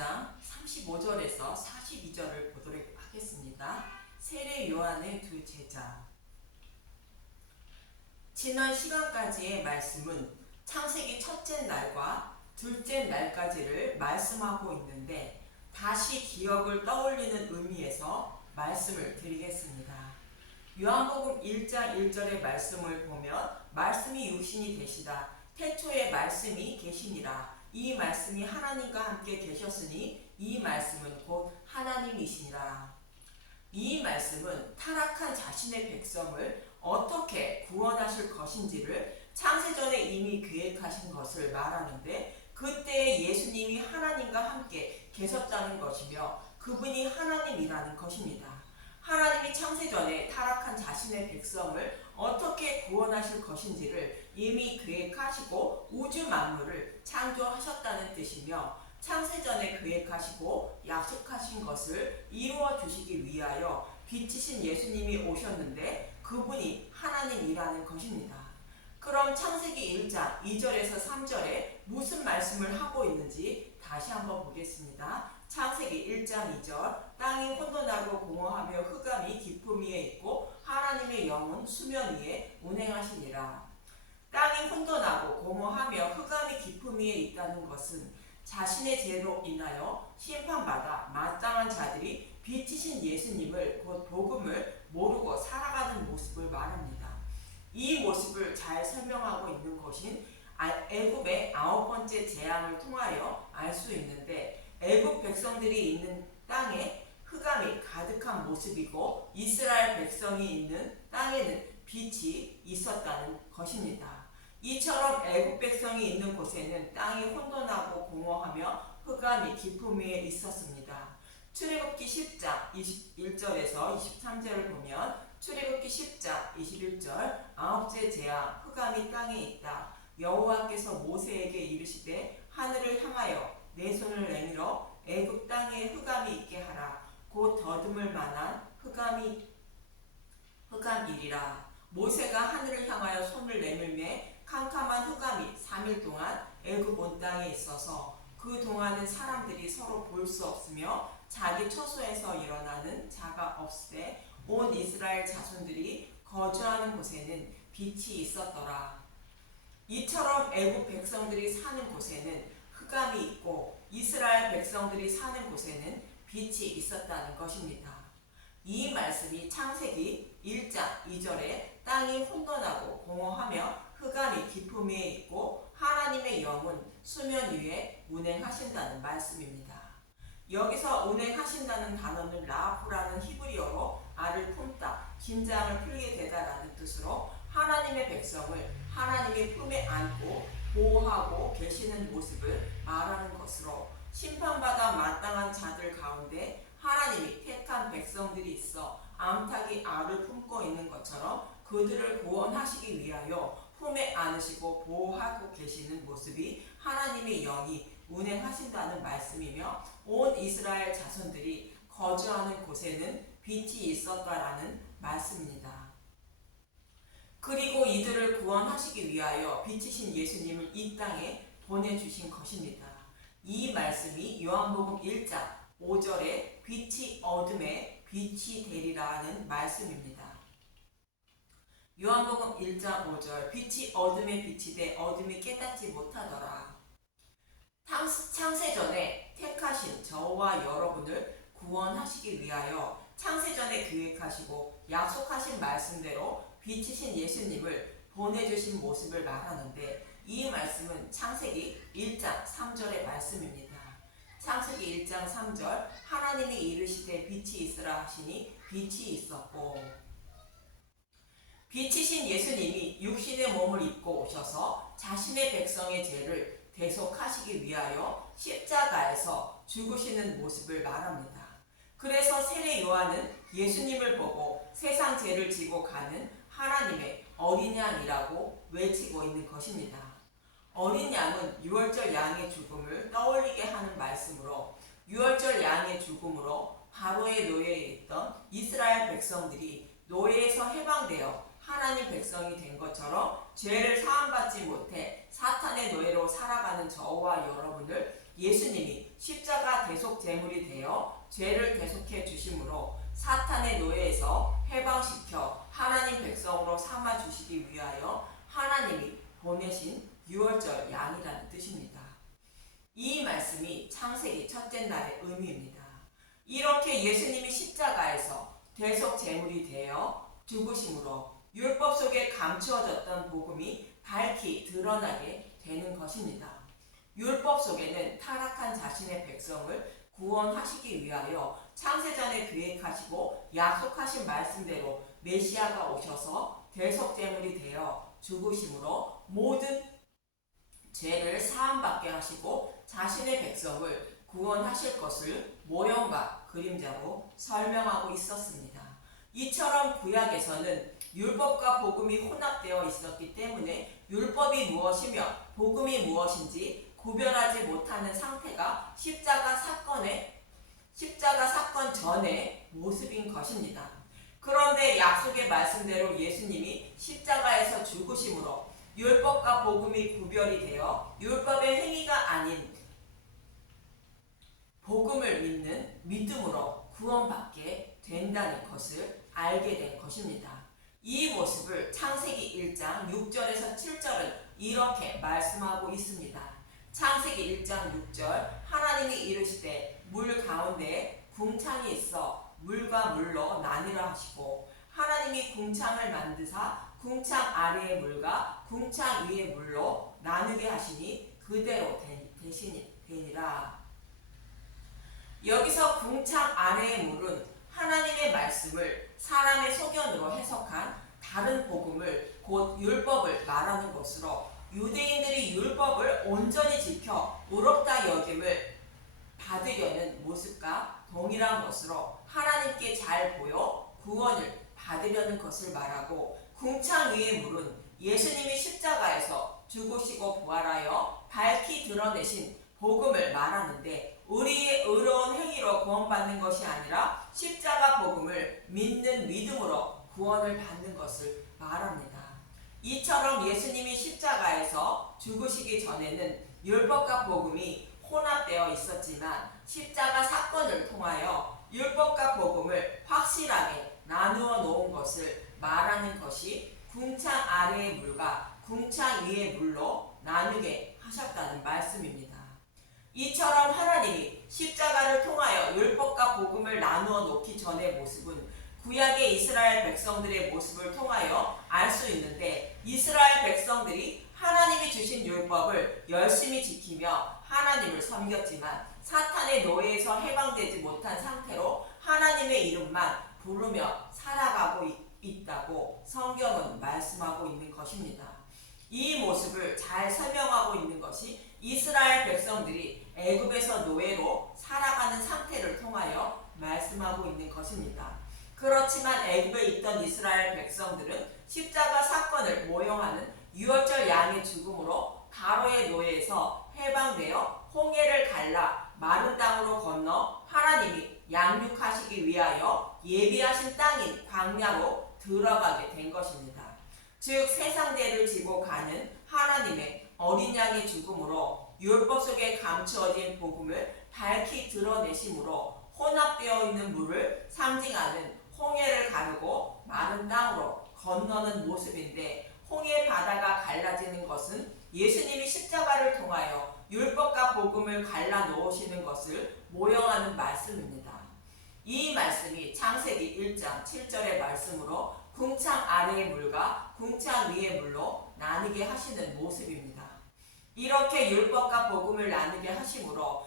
1장 35절에서 42절을 보도록 하겠습니다. 세례 요한의 두 제자. 지난 시간까지의 말씀은 창세기 첫째 날과 둘째 날까지를 말씀하고 있는데 다시 기억을 떠올리는 의미에서 말씀을 드리겠습니다. 요한복음 1장 1절의 말씀을 보면 말씀이 육신이 되시다. 태초에 말씀이 계시니라. 이 말씀이 하나님과 함께 계셨으니 이 말씀은 곧 하나님이시니라. 이 말씀은 타락한 자신의 백성을 어떻게 구원하실 것인지를 창세전에 이미 계획하신 것을 말하는데 그때 예수님이 하나님과 함께 계셨다는 것이며 그분이 하나님이라는 것입니다. 하나님이 창세전에 타락한 자신의 백성을 어떻게 구원하실 것인지를 이미 계획하시고 우주 만물을 창조하셨다는 뜻이며 창세전에 계획하시고 약속하신 것을 이루어 주시기 위하여 빛이신 예수님이 오셨는데 그분이 하나님이라는 것입니다. 그럼 창세기 1장 2절에서 3절에 무슨 말씀을 하고 있는지 다시 한번 보겠습니다. 창세기 1장 2절 땅이 혼돈하고 공허하며 흑암이 깊음 위에 있고 하나님의 영은 수면 위에 운행하시니라. 땅이 혼돈하고 공허하며 흑암이 깊음 위에 있다는 것은 자신의 죄로 인하여 심판받아 마땅한 자들이 빛이신 예수님을 곧 복음을 모르고 살아가는 모습을 말합니다. 이 모습을 잘 설명하고 있는 것인 애굽의 9번째 재앙을 통하여 알 수 있는데 애굽 백성들이 있는 땅에 흑암이 가득한 모습이고 이스라엘 백성이 있는 땅에는 빛이 있었다는 것입니다. 이처럼 애굽 백성이 있는 곳에는 땅이 혼돈하고 공허하며 흑암이 깊음 위에 있었습니다. 출애굽기 10장 21절에서 23절을 보면 출애굽기 10장 21절 아홉째 재앙 흑암이 땅에 있다. 여호와께서 모세에게 이르시되 하늘을 향하여 내 손을 내밀어 애굽 땅에 흑암이 있게 하라. 곧 더듬을 만한 흑암이리라. 모세가 하늘을 향하여 손을 내밀매 캄캄한 흑암이 3일 동안 애굽 온 땅에 있어서 그 동안은 사람들이 서로 볼 수 없으며 자기 처소에서 일어나는 자가 없으되 온 이스라엘 자손들이 거주하는 곳에는 빛이 있었더라. 이처럼 애굽 백성들이 사는 곳에는 흑암이 있고 이스라엘 백성들이 사는 곳에는 빛이 있었다는 것입니다. 이 말씀이 창세기 1장 2절에 땅이 혼돈하고 공허하며 흑암이 깊음 위에 있고 하나님의 영은 수면 위에 운행하신다는 말씀입니다. 여기서 운행하신다는 단어는 라프라는 히브리어로 알을 품다, 긴장을 풀게 되다라는 뜻으로 하나님의 백성을 하나님의 품에 안고 보호하고 계시는 모습을 말하는 것으로 심판받아 마땅한 자들 가운데 하나님이 택한 백성들이 있어 암탉이 알을 품고 있는 것처럼 그들을 구원하시기 위하여 품에 안으시고 보호하고 계시는 모습이 하나님의 영이 운행하신다는 말씀이며 온 이스라엘 자손들이 거주하는 곳에는 빛이 있었다라는 말씀입니다. 그리고 이들을 구원하시기 위하여 빛이신 예수님을 이 땅에 보내주신 것입니다. 이 말씀이 요한복음 1장 5절에 빛이 어둠에 빛이 되리라는 말씀입니다. 요한복음 1장 5절 빛이 어둠에 빛이 돼 어둠이 깨닫지 못하더라. 창세전에 택하신 저와 여러분을 구원하시기 위하여 창세전에 계획하시고 약속하신 말씀대로 빛이신 예수님을 보내주신 모습을 말하는데 이 말씀은 창세기 1장 3절의 말씀입니다. 창세기 1장 3절 하나님이 이르시되 빛이 있으라 하시니 빛이 있었고 빛이신 예수님이 육신의 몸을 입고 오셔서 자신의 백성의 죄를 대속하시기 위하여 십자가에서 죽으시는 모습을 말합니다. 그래서 세례 요한은 예수님을 보고 세상 죄를 지고 가는 하나님의 어린 양이라고 외치고 있는 것입니다. 어린 양은 유월절 양의 죽음을 떠올리게 하는 말씀으로 유월절 양의 죽음으로 바로의 노예에 있던 이스라엘 백성들이 노예에서 해방되어 하나님 백성이 된 것처럼 죄를 사함받지 못해 사탄의 노예로 살아가는 저와 여러분을 예수님이 십자가 대속 제물이 되어 죄를 대속해 주심으로 사탄의 노예에서 해방시켜 하나님 백성으로 삼아 주시기 위하여 하나님이 보내신 유월절 양이라는 뜻입니다. 이 말씀이 창세기 첫째 날의 의미입니다. 이렇게 예수님이 십자가에서 대속 제물이 되어 죽으심으로 율법 속에 감추어졌던 복음이 밝히 드러나게 되는 것입니다. 율법 속에는 타락한 자신의 백성을 구원하시기 위하여 창세전에 계획하시고 약속하신 말씀대로 메시아가 오셔서 대속 제물이 되어 죽으심으로 모든 죄를 사함받게 하시고 자신의 백성을 구원하실 것을 모형과 그림자로 설명하고 있었습니다. 이처럼 구약에서는 율법과 복음이 혼합되어 있었기 때문에 율법이 무엇이며 복음이 무엇인지 구별하지 못하는 상태가 십자가 사건 전의 모습인 것입니다. 그런데 약속의 말씀대로 예수님이 십자가에서 죽으심으로 율법과 복음이 구별이 되어 율법의 행위가 아닌 복음을 믿는 믿음으로 구원받게 된다는 것을 알게 된 것입니다. 이 모습을 창세기 1장 6절에서 7절은 이렇게 말씀하고 있습니다. 창세기 1장 6절 하나님이 이르시되 물 가운데 궁창이 있어 물과 물로 나뉘라 하시고 하나님이 궁창을 만드사 궁창 아래의 물과 궁창 위의 물로 나누게 하시니 그대로 되니라. 여기서 궁창 아래의 물은 하나님의 말씀을 사람의 소견으로 해석한 다른 복음을 곧 율법을 말하는 것으로 유대인들이 율법을 온전히 지켜 의롭다 여김을 받으려는 모습과 동일한 것으로 하나님께 잘 보여 구원을 받으려는 것을 말하고 궁창 위의 물은 예수님이 십자가에서 죽으시고 부활하여 밝히 드러내신 복음을 말하는데 우리의 의로운 행위로 구원받는 것이 아니라 십자가 복음을 믿는 믿음으로 구원을 받는 것을 말합니다. 이처럼 예수님이 십자가에서 죽으시기 전에는 율법과 복음이 혼합되어 있었지만 십자가 사건을 통하여 율법과 복음을 확실하게 나누어 놓은 것을 말하는 것이 궁창 아래의 물과 궁창 위의 물로 나누게 하셨다는 말씀입니다. 이처럼 하나님이 십자가를 통하여 율법과 복음을 나누어 놓기 전의 모습은 구약의 이스라엘 백성들의 모습을 통하여 알 수 있는데 이스라엘 백성들이 하나님이 주신 율법을 열심히 지키며 하나님을 섬겼지만 사탄의 노예에서 해방되지 못한 상태로 하나님의 이름만 부르며 살아가고 있다고 성경은 말씀하고 있는 것입니다. 이 모습을 잘 설명하고 있는 것이 이스라엘 백성들이 애굽에서 노예로 살아가는 상태를 통하여 말씀하고 있는 것입니다. 그렇지만 애굽에 있던 이스라엘 백성들은 십자가 사건을 모형하는 유월절 양의 죽음으로 바로의 노예에서 해방되어 홍해를 갈라 마른 땅으로 건너 하나님이 양육하시기 위하여 예비하신 땅인 광야로 들어가게 된 것입니다. 즉 세상대를 지고 가는 하나님의 어린 양의 죽음으로 율법 속에 감추어진 복음을 밝히 드러내심으로 혼합되어 있는 물을 상징하는 홍해를 가르고 마른 땅으로 건너는 모습인데 홍해 바다가 갈라지는 것은 예수님이 십자가를 통하여 율법과 복음을 갈라 놓으시는 것을 모형하는 말씀입니다. 이 말씀이 창세기 1장 7절의 말씀으로 궁창 아래의 물과 궁창 위의 물로 나누게 하시는 모습입니다. 이렇게 율법과 복음을 나누게 하심으로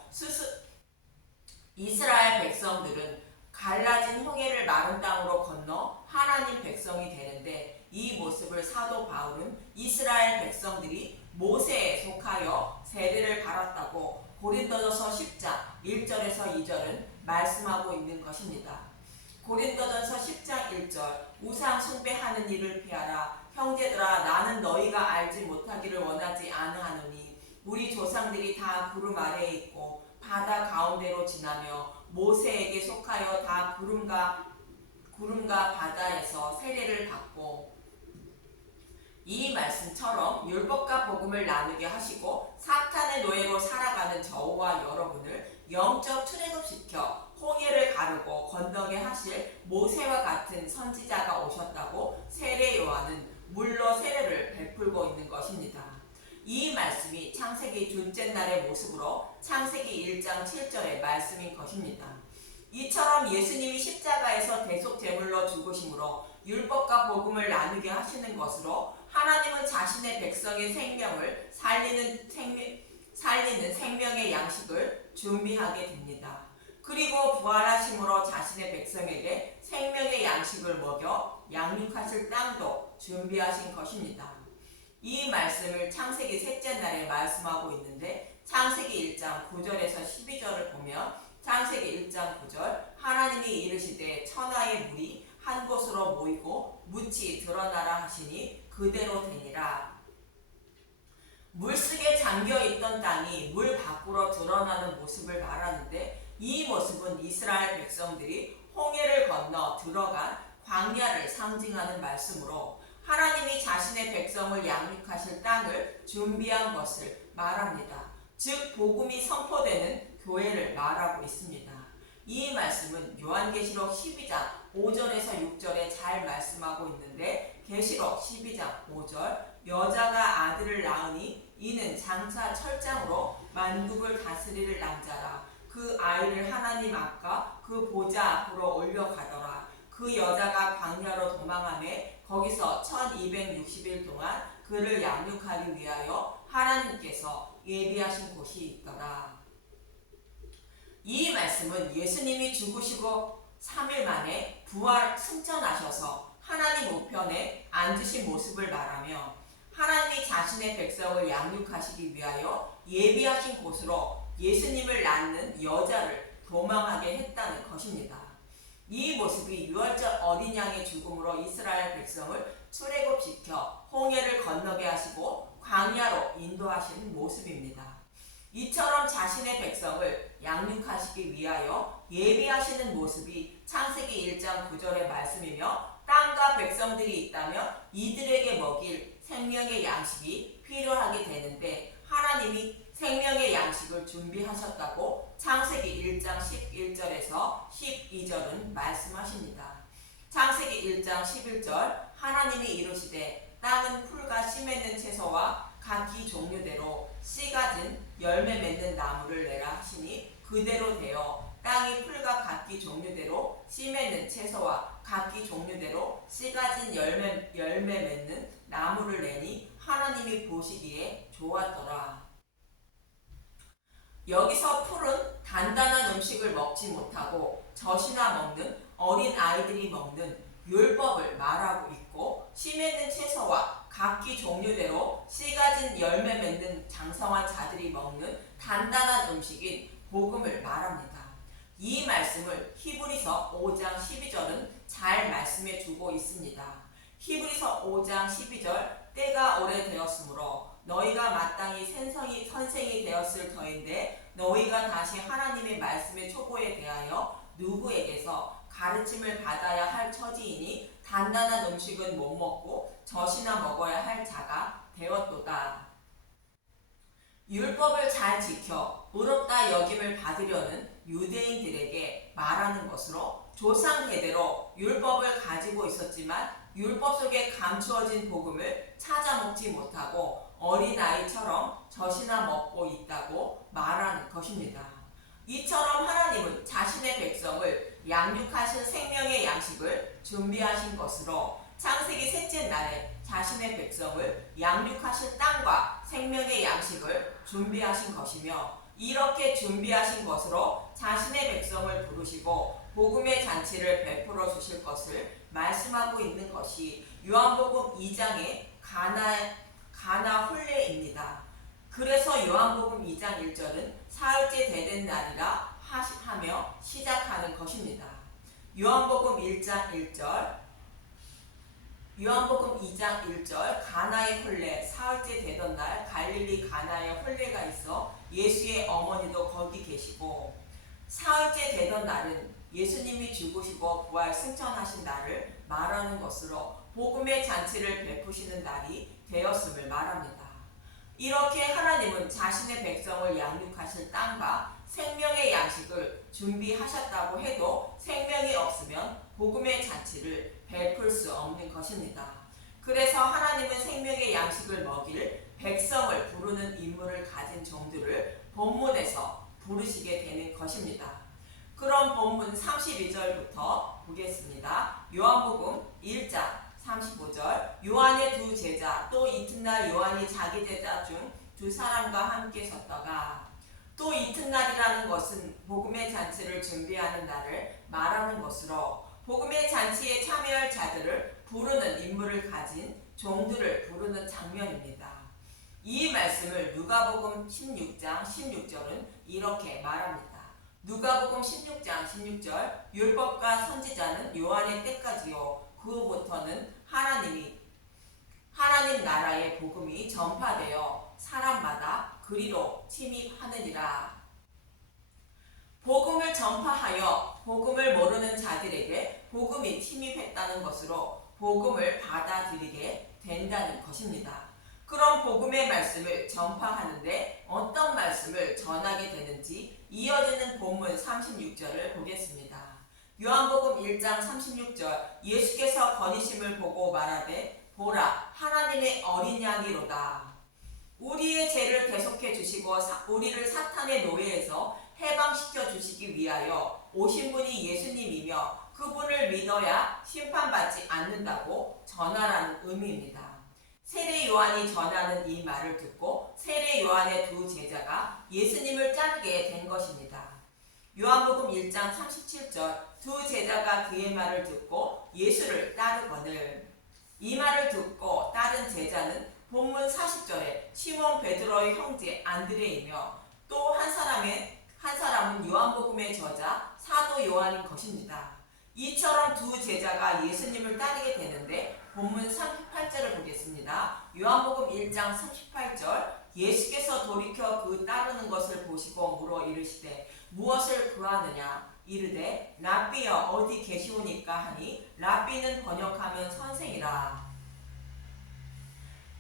이스라엘 백성들은 갈라진 홍해를 마른 땅으로 건너 하나님 백성이 되는데 이 모습을 사도 바울은 이스라엘 백성들이 모세에 속하여 세례를 받았다고 고린도전서 10장 1절에서 2절은 말씀하고 있는 것입니다. 고린도전서 10장 1절 우상 숭배하는 일을 피하라. 형제들아 나는 너희가 알지 못하기를 원하지 아니하노니 우리 조상들이 다 구름 아래에 있고 바다 가운데로 지나며 모세에게 속하여 다 구름과 바다에서 세례를 받고 이 말씀처럼 율법과 복음을 나누게 하시고 사탄의 노예로 살아가는 저와 여러분을 영적 출애굽시켜 홍해를 가르고 건너게 하실 모세와 같은 선지자가 오셨다고 세례 요한은 물로 세례를 베풀고 있는 것입니다. 이 말씀이 창세기 둘째 날의 모습으로 창세기 1장 7절의 말씀인 것입니다. 이처럼 예수님이 십자가에서 대속 제물로 죽으심으로 율법과 복음을 나누게 하시는 것으로 하나님은 자신의 백성의 생명을 살리는 생명의 양식을 준비하게 됩니다. 그리고 부활하심으로 자신의 백성에게 생명의 양식을 먹여 양육하실 땅도 준비하신 것입니다. 이 말씀을 창세기 셋째 날에 말씀하고 있는데 창세기 1장 9절에서 12절을 보면 창세기 1장 9절 하나님이 이르시되 천하의 물이 한 곳으로 모이고 묻이 드러나라 하시니 그대로 되니라. 물속에 잠겨있던 땅이 물 밖으로 드러나는 모습을 말하는데 이 모습은 이스라엘 백성들이 홍해를 건너 들어간 광야를 상징하는 말씀으로 하나님이 자신의 백성을 양육하실 땅을 준비한 것을 말합니다. 즉 복음이 선포되는 교회를 말하고 있습니다. 이 말씀은 요한계시록 12장 5절에서 6절에 잘 말씀하고 있는데 계시록 12장 5절 여자가 아들을 낳으니 이는 장차 철장으로 만국을 다스릴 남자라. 그 아이를 하나님 앞과 그 보좌 앞으로 올려가더라. 그 여자가 광야로 도망하매 거기서 1260일 동안 그를 양육하기 위하여 하나님께서 예비하신 곳이 있더라. 이 말씀은 예수님이 죽으시고 3일 만에 부활 승천하셔서 하나님 우편에 앉으신 모습을 말하며 하나님이 자신의 백성을 양육하시기 위하여 예비하신 곳으로 예수님을 낳는 여자를 도망하게 했다는 것입니다. 이 모습이 유월절 어린 양의 죽음으로 이스라엘 백성을 출애굽시켜 홍해를 건너게 하시고 광야로 인도하시는 모습입니다. 이처럼 자신의 백성을 양육하시기 위하여 예비하시는 모습이 창세기 1장 9절의 말씀이며 땅과 백성들이 있다면 이들에게 먹일 생명의 양식이 필요하게 되는데 하나님이 생명의 양식을 준비하셨다고 창세기 1장 11절에서 12절은 말씀하십니다. 창세기 1장 11절 하나님이 이르시되 땅은 풀과 씨 맺는 채소와 각기 종류대로 씨 가진 열매 맺는 나무를 내라 하시니 그대로 되어 땅이 풀과 각기 종류대로 씨 맺는 채소와 각기 종류대로 씨 가진 열매 맺는 나무를 내니 하나님이 보시기에 좋았더라. 여기서 풀은 단단한 음식을 먹지 못하고 젖이나 먹는 어린 아이들이 먹는 율법을 말하고 있고 씨 맺는 채소와 각기 종류대로 씨 가진 열매 맺는 장성한 자들이 먹는 단단한 음식인 복음을 말합니다. 이 말씀을 히브리서 5장 12절은 잘 말씀해 주고 있습니다. 히브리서 5장 12절 때가 오래되었으므로 너희가 마땅히 선생이 되었을 터인데 너희가 다시 하나님의 말씀의 초보에 대하여 누구에게서 가르침을 받아야 할 처지이니 단단한 음식은 못 먹고 젖이나 먹어야 할 자가 되었도다. 율법을 잘 지켜 의롭다 여김을 받으려는 유대인들에게 말하는 것으로 조상 대대로 율법을 가지고 있었지만 율법 속에 감추어진 복음을 찾아 먹지 못하고 어린아이처럼 젖이나 먹고 있다고 말하는 것입니다. 이처럼 하나님은 자신의 백성을 양육하실 생명의 양식을 준비하신 것으로 창세기 셋째 날에 자신의 백성을 양육하실 땅과 생명의 양식을 준비하신 것이며 이렇게 준비하신 것으로 자신의 백성을 부르시고 복음의 잔치를 베풀어 주실 것을 말씀하고 있는 것이 요한복음 2장의 가나 혼례입니다. 그래서 요한복음 2장 1절은 사흘째 되는 날이라 하며 시작하는 것입니다. 요한복음 1장 1절 요한복음 2장 1절 가나의 혼례 사흘째 되던 날 갈릴리 가나의 혼례가 있어 예수의 어머니도 거기 계시고 사흘째 되던 날은 예수님이 죽으시고 부활 승천하신 날을 말하는 것으로 복음의 잔치를 베푸시는 날이 되었음을 말합니다. 이렇게 하나님은 자신의 백성을 양육하실 땅과 생명의 양식을 준비하셨다고 해도 생명이 없으면 복음의 잔치를 베풀 수 없는 것입니다. 그래서 하나님은 생명의 양식을 먹일 백성을 부르는 임무를 가진 종들을 본문에서 부르시게 되는 것입니다. 그럼 본문 32절부터 보겠습니다. 요한복음 1장 35절 요한의 두 제자 또 이튿날 요한이 자기 제자 중 두 사람과 함께 섰다가 또 이튿날이라는 것은 복음의 잔치를 준비하는 날을 말하는 것으로 복음의 잔치에 참여할 자들을 부르는 임무를 가진 종들을 부르는 장면입니다. 이 말씀을 누가복음 16장 16절은 이렇게 말합니다. 누가복음 16장 16절 율법과 선지자는 요한의 때까지요 그 후부터는 하나님 나라의 복음이 전파되어 사람마다 그리로 침입하느니라. 복음을 전파하여 복음을 모르는 자들에게 복음이 침입했다는 것으로 복음을 받아들이게 된다는 것입니다. 그럼 복음의 말씀을 전파하는데 어떤 말씀을 전하게 되는지 이어지는 본문 36절을 보겠습니다. 요한복음 1장 36절 예수께서 거니심을 보고 말하되 보라 하나님의 어린 양이로다. 우리의 죄를 대속해 주시고 우리를 사탄의 노예에서 해방시켜 주시기 위하여 오신 분이 예수님이며 그분을 믿어야 심판받지 않는다고 전하라는 의미입니다. 세례 요한이 전하는 이 말을 듣고 세례 요한의 두 제자가 예수님을 따르게 된 것입니다. 요한복음 1장 37절 두 제자가 그의 말을 듣고 예수를 따르거늘 이 말을 듣고 따른 제자는 본문 40절에 시몬 베드로의 형제 안드레이며 또 한 사람은 요한복음의 저자 사도 요한인 것입니다. 이처럼 두 제자가 예수님을 따르게 되는데 본문 38절을 보겠습니다. 요한복음 1장 38절 예수께서 돌이켜 그 따르는 것을 보시고 물어 이르시되 무엇을 구하느냐 이르되 랍비여 어디 계시오니까 하니 랍비는 번역하면 선생이라.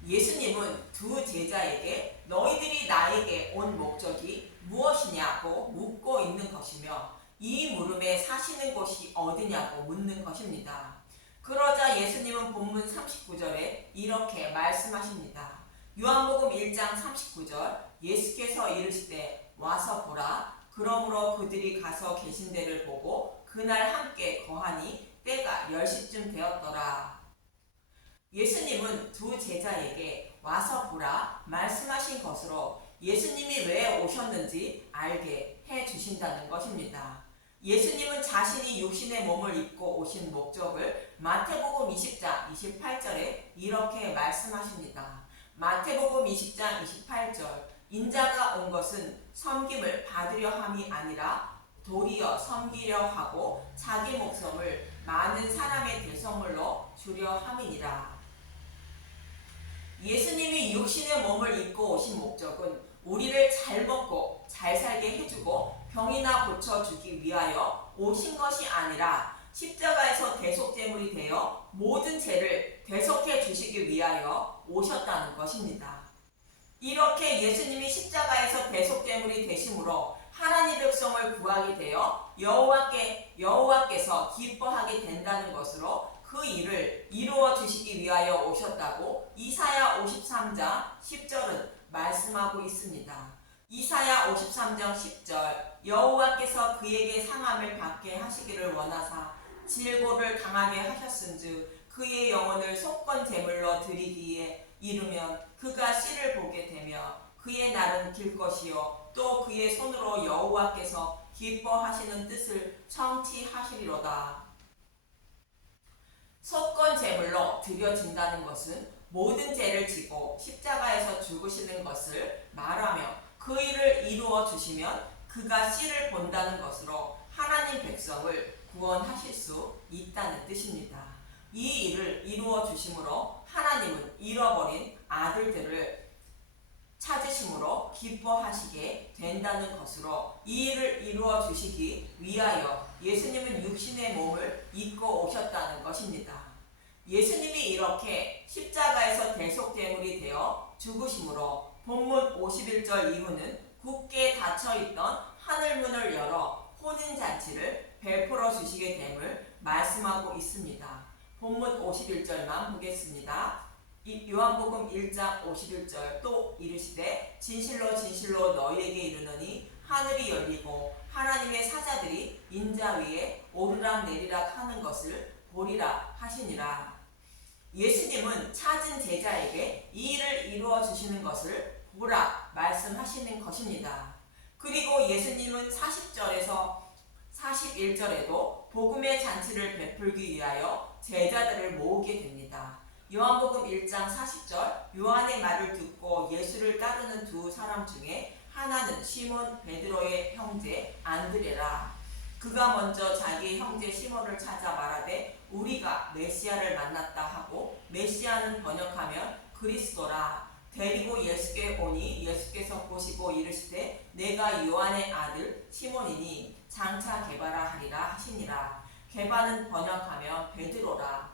예수님은 두 제자에게 너희들이 나에게 온 목적이 무엇이냐고 묻고 있는 것이며 이 물음에 사시는 곳이 어디냐고 묻는 것입니다. 그러자 예수님은 본문 39절에 이렇게 말씀하십니다. 요한복음 1장 39절 예수께서 이르시되 와서 보라. 그러므로 그들이 가서 계신 데를 보고 그날 함께 거하니 때가 10시쯤 되었더라. 예수님은 두 제자에게 와서 보라 말씀하신 것으로 예수님이 왜 오셨는지 알게 해주신다는 것입니다. 예수님은 자신이 육신의 몸을 입고 오신 목적을 마태복음 20장 28절에 이렇게 말씀하십니다. 마태복음 20장 28절 인자가 온 것은 섬김을 받으려 함이 아니라 도리어 섬기려 하고 자기 목숨을 많은 사람의 대성물로 주려 함이니라. 예수님이 육신의 몸을 입고 오신 목적은 우리를 잘 먹고 잘 살게 해주고 병이나 고쳐주기 위하여 오신 것이 아니라 십자가에서 대속제물이 되어 모든 죄를 대속해 주시기 위하여 오셨다는 것입니다. 이렇게 예수님이 십자가에서 대속제물이 되심으로 하나님 백성을 구하게 되어 여호와께서 기뻐하게 된다는 것으로 그 일을 이루어 주시기 위하여 오셨다고 이사야 53장 10절은 말씀하고 있습니다. 이사야 53장 10절 여호와께서 그에게 상함을 받게 하시기를 원하사 질고를 당하게 하셨은즉 그의 영혼을 속건 제물로 드리기에 이르면 그가 씨를 보게 되며 그의 날은 길 것이요 또 그의 손으로 여호와께서 기뻐하시는 뜻을 성취하시리로다. 속건 제물로 드려진다는 것은 모든 죄를 지고 십자가에서 죽으시는 것을 말하며 그 일을 이루어 주시면 그가 씨를 본다는 것으로 하나님 백성을 구원하실 수 있다는 뜻입니다. 이 일을 이루어 주심으로 하나님은 잃어버린 아들들을 찾으심으로 기뻐하시게 된다는 것으로 이 일을 이루어 주시기 위하여 예수님은 육신의 몸을 입고 오셨다는 것입니다. 예수님이 이렇게 십자가에서 대속제물이 되어 죽으심으로 본문 51절 이후는 굳게 닫혀있던 하늘문을 열어 혼인잔치를 베풀어 주시게 됨을 말씀하고 있습니다. 본문 51절만 보겠습니다. 요한복음 1장 51절 또 이르시되 진실로 진실로 너희에게 이르노니 하늘이 열리고 하나님의 사자들이 인자 위에 오르락 내리락 하는 것을 보리라 하시니라. 예수님은 찾은 제자에게 이 일을 이루어 주시는 것을 보라 말씀하시는 것입니다. 그리고 예수님은 40절에서 41절에도 복음의 잔치를 베풀기 위하여 제자들을 모으게 됩니다. 요한복음 1장 40절 요한의 말을 듣고 예수를 따르는 두 사람 중에 하나는 시몬 베드로의 형제 안드레라. 그가 먼저 자기의 형제 시몬을 찾아 말하되 우리가 메시아를 만났다 하고 메시아는 번역하면 그리스도라. 데리고 예수께 오니 예수께서 보시고 이르시되 내가 요한의 아들 시몬이니 장차 게바라 하리라 하시니라. 게바는 번역하면 베드로라.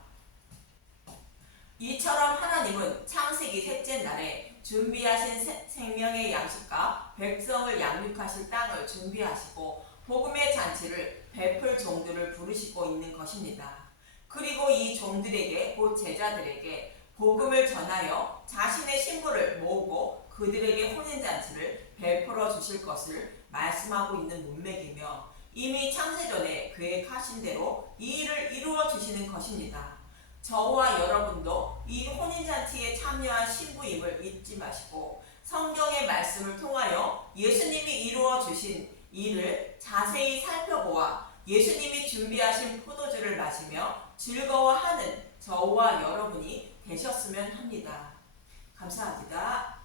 이처럼 하나님은 창세기 셋째 날에 준비하신 생명의 양식과 백성을 양육하실 땅을 준비하시고 복음의 잔치를 베풀 종들을 부르시고 있는 것입니다. 그리고 이 종들에게 곧 제자들에게 복음을 전하여 자신의 신부를 모으고 그들에게 혼인잔치를 베풀어 주실 것을 말씀하고 있는 문맥이며 이미 창세전에 계획하신 대로 이 일을 이루어 주시는 것입니다. 저와 여러분도 이 혼인잔치에 참여한 신부임을 잊지 마시고 성경의 말씀을 통하여 예수님이 이루어 주신 일을 자세히 살펴보아 예수님이 준비하신 포도주를 마시며 즐거워하는 저와 여러분이 되셨으면 합니다. 감사합니다.